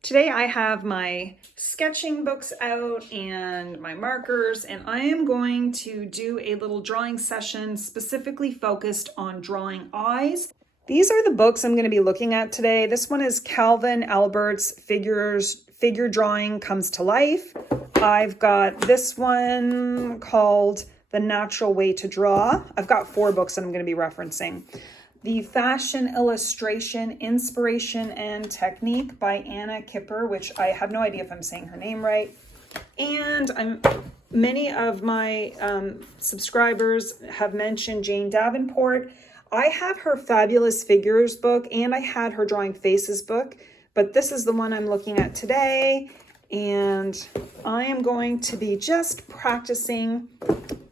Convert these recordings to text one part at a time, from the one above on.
Today I have my sketching books out and my markers, and I am going to do a little drawing session specifically focused on drawing eyes. These are the books I'm going to be looking at today. This one is Calvin Albert's Figure Drawing Comes to Life. I've got this one called The Natural Way to Draw. I've got 4 books that I'm going to be referencing. The Fashion Illustration, Inspiration and Technique by Anna Kipper, which I have no idea if I'm saying her name right. And many of my subscribers have mentioned Jane Davenport. I have her Fabulous Figures book and I had her Drawing Faces book, but this is the one I'm looking at today. And I am going to be just practicing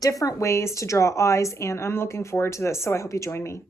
different ways to draw eyes, and I'm looking forward to this, so I hope you join me.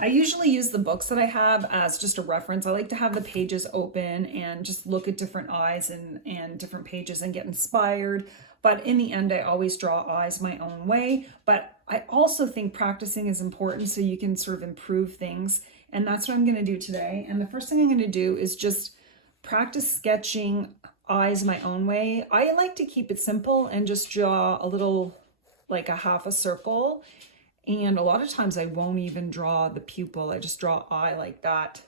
I usually use the books that I have as just a reference. I like to have the pages open and just look at different eyes and different pages and get inspired. But in the end, I always draw eyes my own way. But I also think practicing is important so you can sort of improve things. And that's what I'm going to do today. And the first thing I'm going to do is just practice sketching eyes my own way. I like to keep it simple and just draw a little, like a half a circle. And a lot of times I won't even draw the pupil. I just draw eye like that.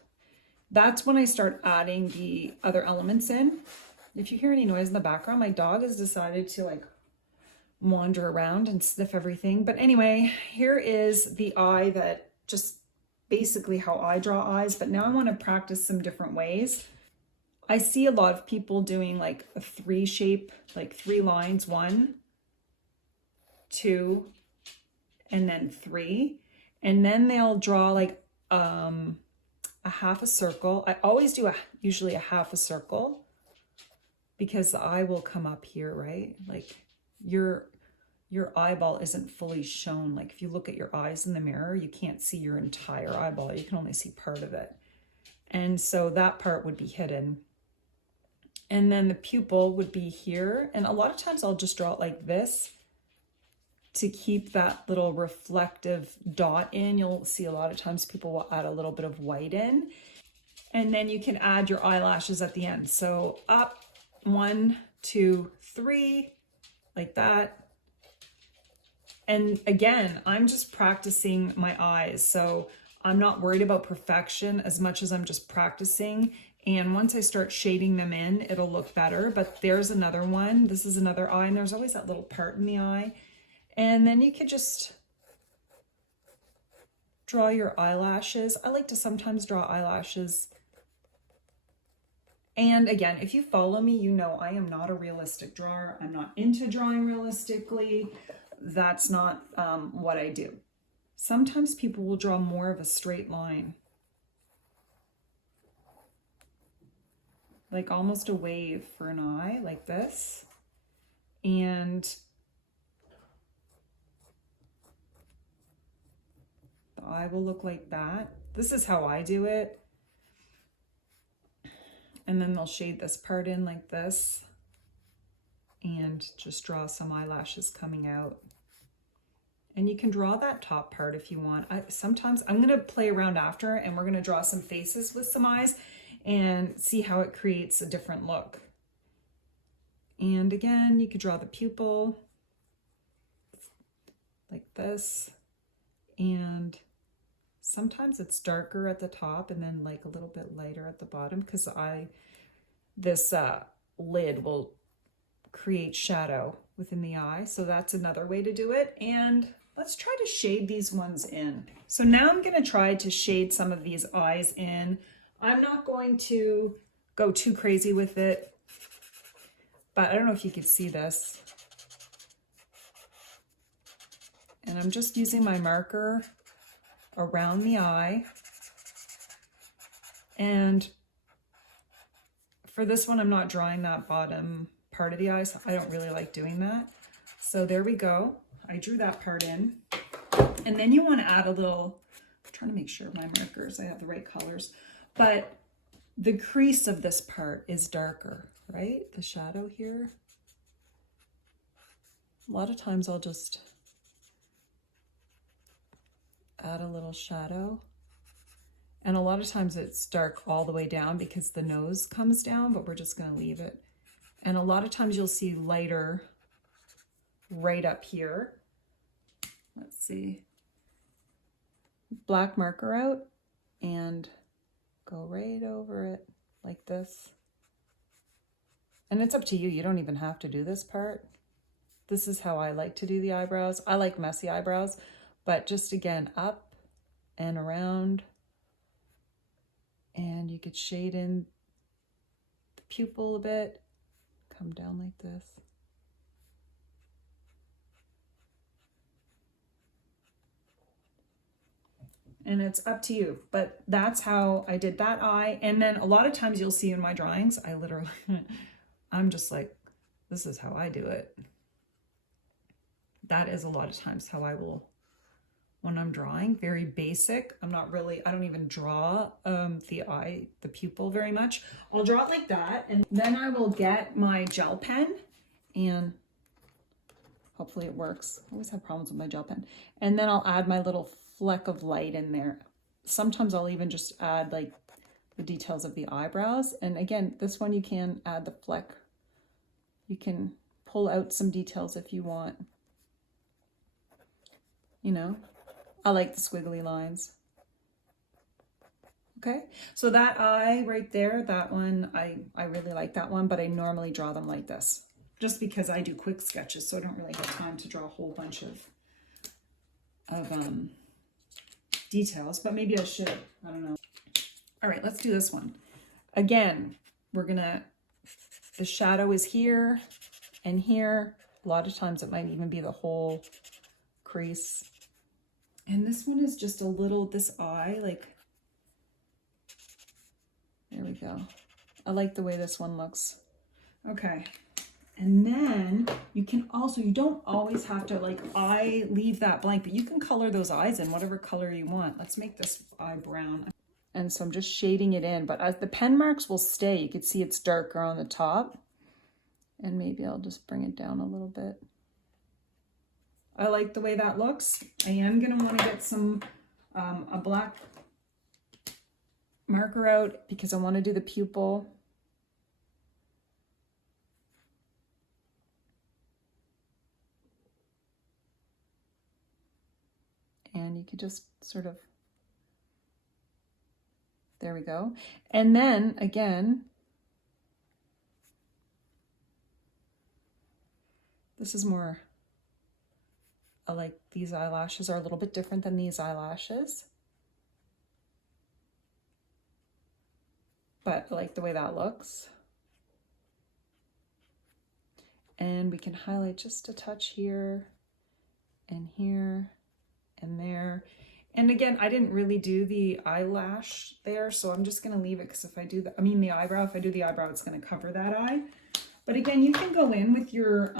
That's when I start adding the other elements in. If you hear any noise in the background, my dog has decided to like wander around and sniff everything. But anyway, here is the eye, that just basically how I draw eyes. But now I want to practice some different ways. I see a lot of people doing like a 3 shape, like 3 lines, 1, 2, and then 3, and then they'll draw like a half a circle. I always do usually a half a circle because the eye will come up here, right? Like your eyeball isn't fully shown. Like if you look at your eyes in the mirror, you can't see your entire eyeball. You can only see part of it. And so that part would be hidden. And then the pupil would be here. And a lot of times I'll just draw it like this to keep that little reflective dot in. You'll see a lot of times people will add a little bit of white in, and then you can add your eyelashes at the end. So up, 1, 2, 3, like that. And again, I'm just practicing my eyes. So I'm not worried about perfection as much as I'm just practicing. And once I start shading them in, it'll look better. But there's another one. This is another eye, and there's always that little part in the eye. And then you could just draw your eyelashes. I like to sometimes draw eyelashes. And again, if you follow me, you know I am not a realistic drawer. I'm not into drawing realistically. That's not what I do. Sometimes people will draw more of a straight line, like almost a wave for an eye, like this. And the eye will look like that. This is how I do it. And then they'll shade this part in like this and just draw some eyelashes coming out. And you can draw that top part if you want. Sometimes I'm gonna play around after, and we're gonna draw some faces with some eyes and see how it creates a different look. And again, you could draw the pupil like this. And sometimes it's darker at the top and then like a little bit lighter at the bottom, because this lid will create shadow within the eye. So that's another way to do it. And let's try to shade these ones in. So now I'm going to try to shade some of these eyes in. I'm not going to go too crazy with it, but I don't know if you can see this. And I'm just using my marker around the eye. And for this one, I'm not drawing that bottom part of the eye, so I don't really like doing that. So there we go. I drew that part in. And then you want to add a little, I'm trying to make sure my markers, I have the right colors, but the crease of this part is darker, right? The shadow here. A lot of times I'll just add a little shadow. And a lot of times it's dark all the way down because the nose comes down, but we're just gonna leave it. And a lot of times you'll see lighter right up here. Let's see. Black marker out and go right over it like this. And it's up to you. You don't even have to do this part. This is how I like to do the eyebrows. I like messy eyebrows, but just again, up and around. And you could shade in the pupil a bit. Come down like this. And it's up to you, but that's how I did that eye. And then a lot of times you'll see in my drawings, I literally, I'm just like, this is how I do it. That is a lot of times how I will, when I'm drawing, very basic. I don't even draw the pupil very much. I'll draw it like that, and then I will get my gel pen, and hopefully it works. I always have problems with my gel pen. And then I'll add my little fleck of light in there. Sometimes I'll even just add like the details of the eyebrows. And again, this one you can add the fleck. You can pull out some details if you want. You know, I like the squiggly lines. Okay, so that eye right there, that one, I really like that one, but I normally draw them like this just because I do quick sketches, so I don't really have time to draw a whole bunch of details, but maybe I should, I don't know. All right, let's do this one. Again, the shadow is here and here. A lot of times it might even be the whole crease. And this one is just a little, this eye, like, there we go. I like the way this one looks. Okay. And then you can also, you don't always have to like leave that blank, but you can color those eyes in whatever color you want. Let's make this eye brown. And so I'm just shading it in, but as the pen marks will stay, you can see it's darker on the top. And maybe I'll just bring it down a little bit. I like the way that looks. I am gonna wanna get some, a black marker out because I wanna do the pupil. And you could just sort of, there we go. And then again, this is more, I like these eyelashes are a little bit different than these eyelashes. But I like the way that looks. And we can highlight just a touch here and here and there. And again, I didn't really do the eyelash there, so I'm just gonna leave it because if I do the eyebrow, if I do the eyebrow, it's gonna cover that eye. But again, you can go in with your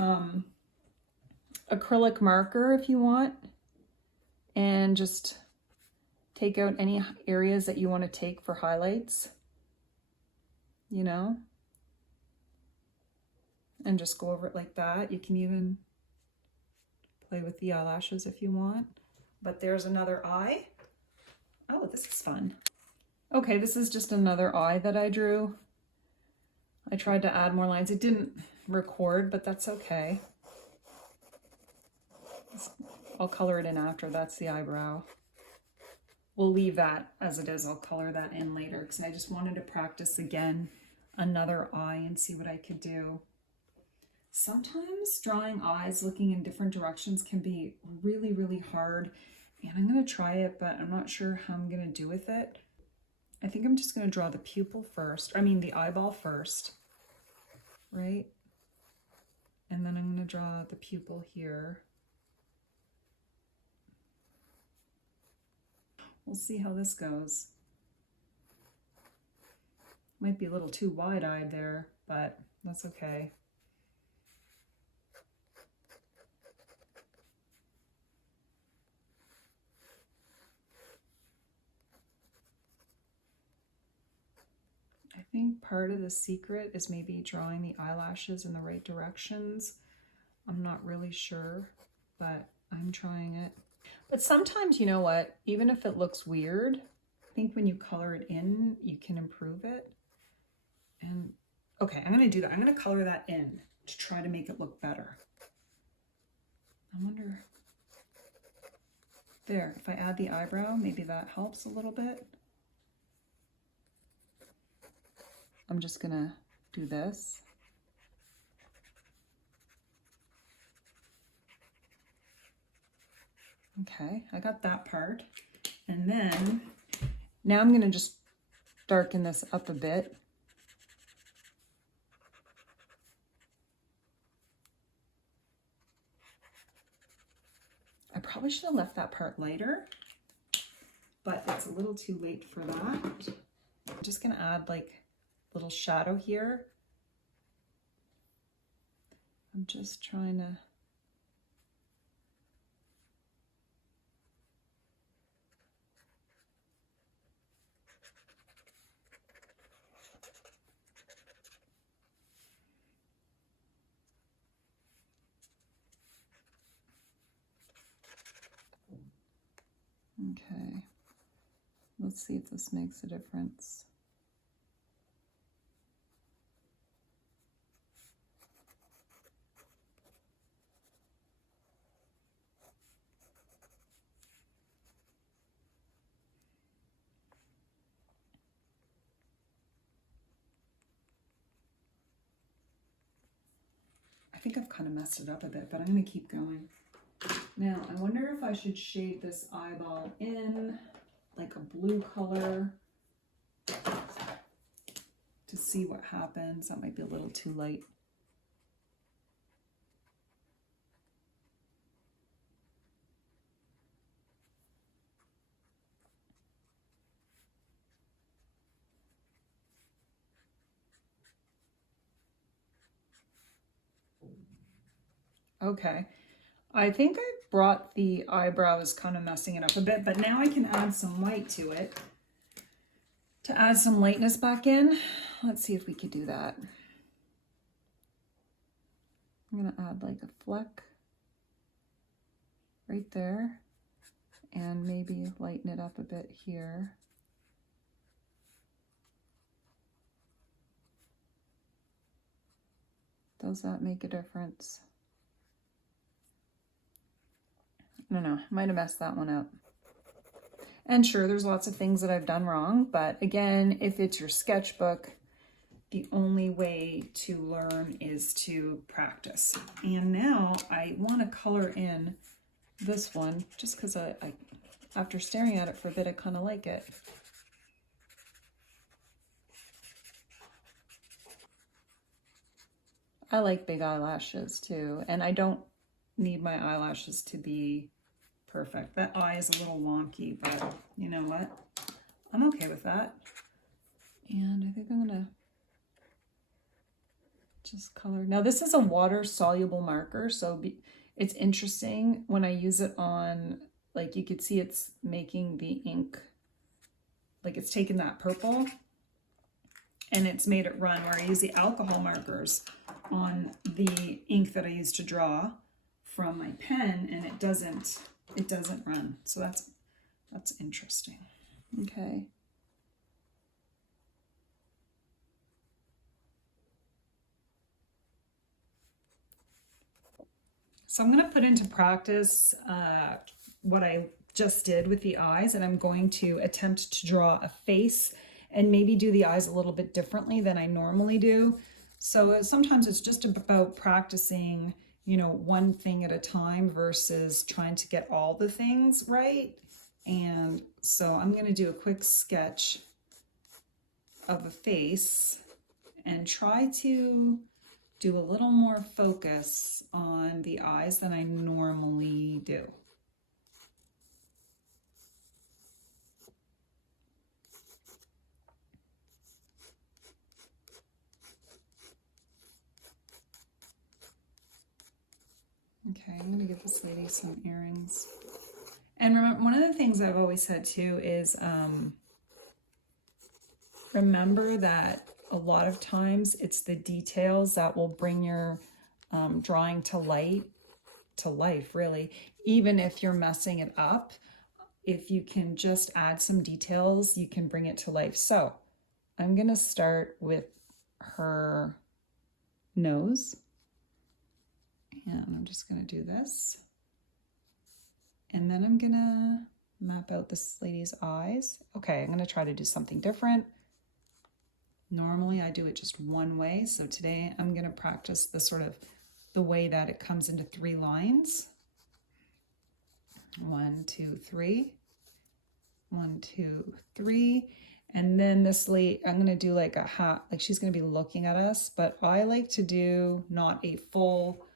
acrylic marker if you want and just take out any areas that you want to take for highlights, you know, and just go over it like that. You can even play with the eyelashes if you want. But there's another eye. Oh, this is fun. Okay, this is just another eye that I drew. I tried to add more lines. It didn't record, but that's okay. I'll color it in after. That's the eyebrow. We'll leave that as it is. I'll color that in later because I just wanted to practice again another eye and see what I could do. Sometimes drawing eyes looking in different directions can be really, really hard. And I'm going to try it, but I'm not sure how I'm going to do with it. I think I'm just going to draw the pupil first. The eyeball first, right? And then I'm going to draw the pupil here. We'll see how this goes. Might be a little too wide-eyed there, but that's okay. I think part of the secret is maybe drawing the eyelashes in the right directions. I'm not really sure, but I'm trying it. But sometimes, you know what, even if it looks weird, think when you color it in, you can improve it. And okay, I'm gonna do that. I'm gonna color that in to try to make it look better. I wonder, there, if I add the eyebrow, maybe that helps a little bit. I'm just gonna do this. Okay, I got that part. And then now I'm gonna just darken this up a bit. I probably should have left that part lighter, but it's a little too late for that. I'm just gonna add like a little shadow here. I'm just trying to okay, let's see if this makes a difference. I think I've kind of messed it up a bit, but I'm going to keep going. Now, I wonder if I should shade this eyeball in like a blue color to see what happens. That might be a little too light. Okay, I think I brought the eyebrows kind of messing it up a bit, but now I can add some white to it to add some lightness back in. Let's see if we could do that. I'm gonna add like a fleck right there and maybe lighten it up a bit here. Does that make a difference? I don't know, might have messed that one up. And sure, there's lots of things that I've done wrong, but again, if it's your sketchbook, the only way to learn is to practice. And now I want to color in this one just because I after staring at it for a bit, I kind of like it. I like big eyelashes too, and I don't need my eyelashes to be perfect. That eye is a little wonky, but you know what? I'm okay with that. And I think I'm gonna just color. Now this is a water soluble marker, so it's interesting when I use it on, like you could see it's making the ink, like it's taken that purple and it's made it run, where I use the alcohol markers on the ink that I use to draw from my pen, and it doesn't run. So that's interesting. Okay. So I'm going to put into practice what I just did with the eyes, and I'm going to attempt to draw a face and maybe do the eyes a little bit differently than I normally do. So sometimes it's just about practicing, you know, one thing at a time versus trying to get all the things right. And so I'm going to do a quick sketch of a face and try to do a little more focus on the eyes than I normally do. Okay, I'm gonna give this lady some earrings. And remember, one of the things I've always said too is remember that a lot of times it's the details that will bring your drawing to life, really. Even if you're messing it up, if you can just add some details, you can bring it to life. So I'm gonna start with her nose. And I'm just gonna do this. And then I'm gonna map out this lady's eyes. Okay, I'm gonna try to do something different. Normally I do it just one way. So today I'm gonna practice the way that it comes into 3 lines. 1, 2, 3. 1, 2, 3. And then this lady, I'm gonna do like a hat, like she's gonna be looking at us, but I like to do not a full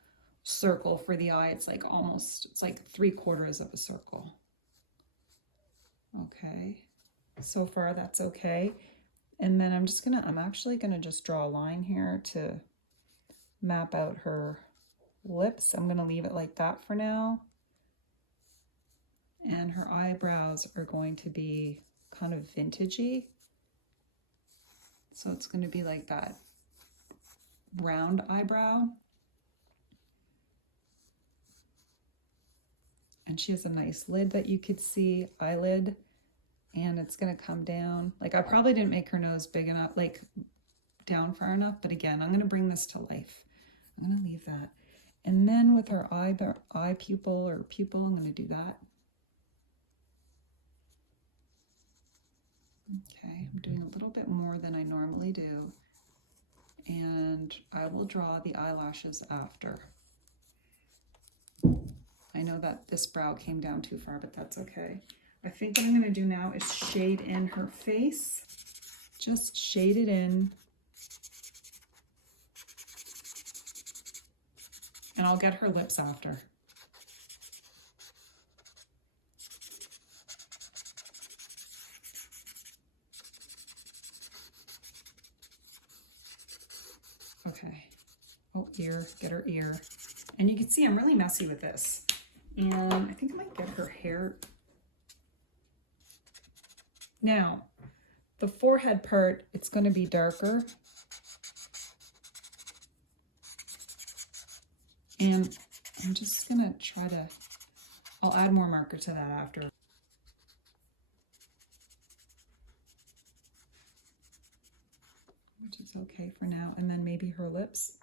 circle for the eye. It's like it's like 3/4 of a circle. Okay, so far that's okay. And then I'm actually gonna just draw a line here to map out her lips. I'm gonna leave it like that for now. And her eyebrows are going to be kind of vintagey. So it's gonna be like that round eyebrow. And she has a nice lid that you could see, eyelid, and it's gonna come down. Like I probably didn't make her nose big enough, like down far enough, but again, I'm gonna bring this to life. I'm gonna leave that. And then with her eye pupil, I'm gonna do that. Okay, I'm doing a little bit more than I normally do. And I will draw the eyelashes after. I know that this brow came down too far, but that's okay. I think what I'm gonna do now is shade in her face. Just shade it in. And I'll get her lips after. Okay. Oh, ear, get her ear. And you can see I'm really messy with this. And I think I might get her hair. Now, the forehead part, it's going to be darker. And I'm just going to try to, I'll add more marker to that after. Which is okay for now. And then maybe her lips.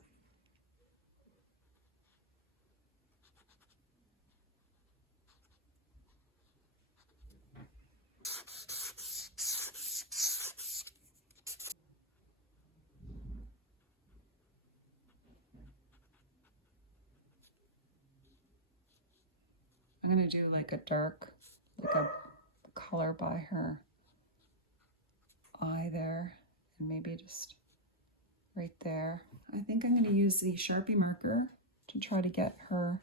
I'm going to do like a dark, like a color by her eye there, and maybe just right there. I think I'm going to use the Sharpie marker to try to get her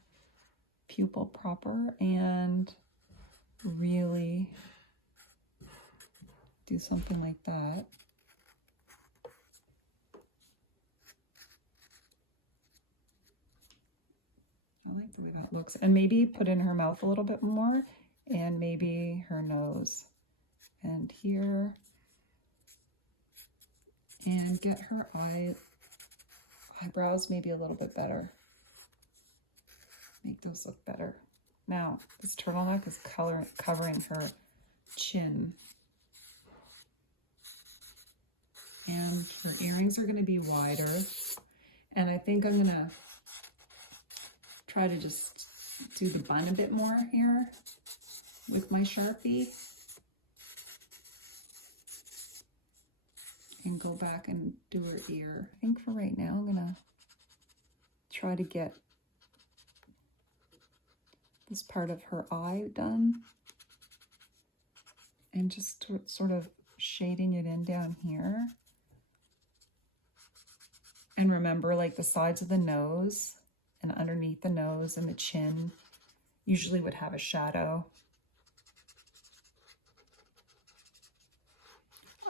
pupil proper and really do something like that. I like the way that looks. And maybe put in her mouth a little bit more, and maybe her nose and here, and get her eyebrows maybe a little bit better. Make those look better. Now, this turtleneck is covering her chin. And her earrings are going to be wider. And I think I'm going to try to just do the bun a bit more here with my Sharpie. And go back and do her ear. I think for right now, I'm going to try to get this part of her eye done. And just sort of shading it in down here. And remember, like the sides of the nose and underneath the nose and the chin usually would have a shadow.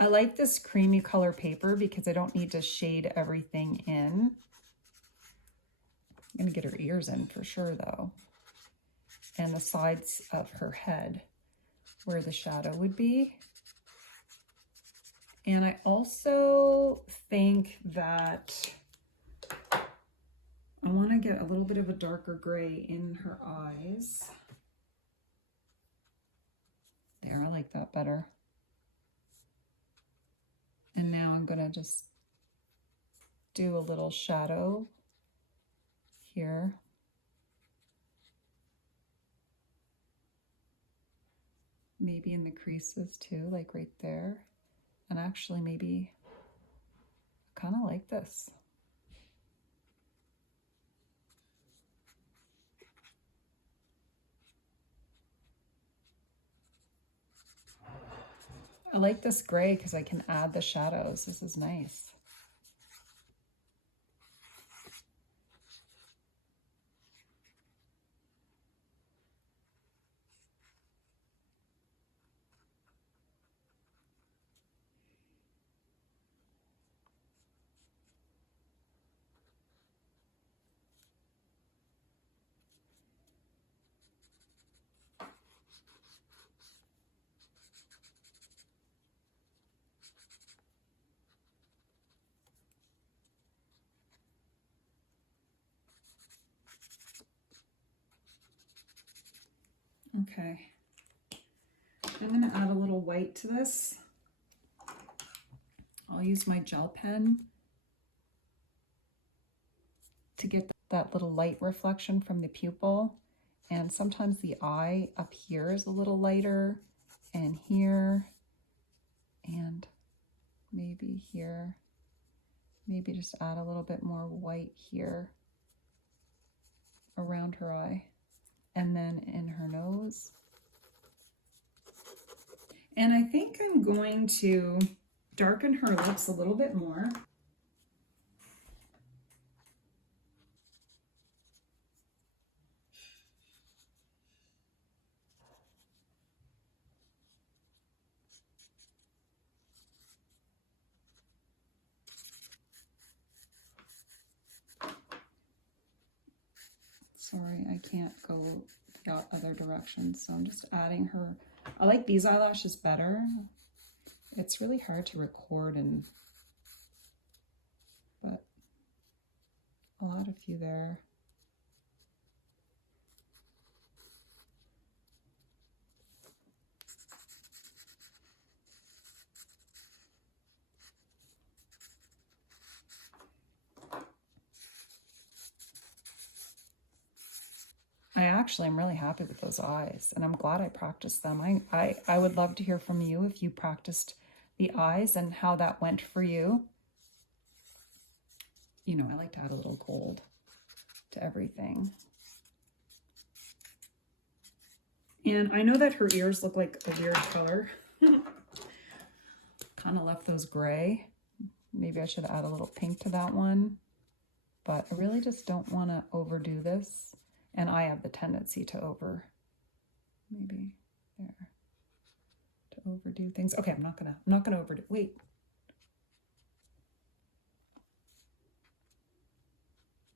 I like this creamy color paper because I don't need to shade everything in. I'm gonna get her ears in for sure though. And the sides of her head where the shadow would be. And I also think that I want to get a little bit of a darker gray in her eyes. There, I like that better. And now I'm gonna just do a little shadow here. Maybe in the creases too, like right there. And actually maybe I kind of like this. I like this gray because I can add the shadows. This is nice. Okay, I'm going to add a little white to this. I'll use my gel pen to get that little light reflection from the pupil. And sometimes the eye up here is a little lighter, and here, and maybe here. Maybe just add a little bit more white here around her eye. And then in her nose. And I think I'm going to darken her lips a little bit more. Sorry, I can't go the other direction, so I'm just adding her. I like these eyelashes better. It's really hard to record, but I'll add a few there. I actually am really happy with those eyes, and I'm glad I practiced them. I would love to hear from you if you practiced the eyes and how that went for you. You know, I like to add a little gold to everything. And I know that her ears look like a weird color. Kind of left those gray. Maybe I should add a little pink to that one. But I really just don't want to overdo this. And I have the tendency to maybe there, to overdo things. Okay, I'm not gonna overdo. Wait.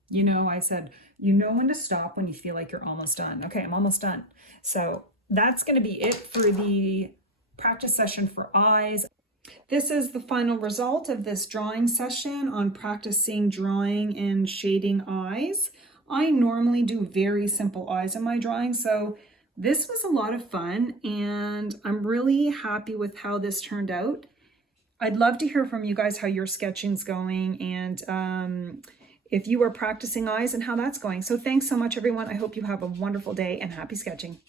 You know, I said, you know when to stop when you feel like you're almost done. Okay, I'm almost done. So that's going to be it for the practice session for eyes. This is the final result of this drawing session on practicing drawing and shading eyes. I normally do very simple eyes in my drawing, so this was a lot of fun, and I'm really happy with how this turned out. I'd love to hear from you guys how your sketching's going, and if you are practicing eyes and how that's going. So thanks so much, everyone. I hope you have a wonderful day and happy sketching.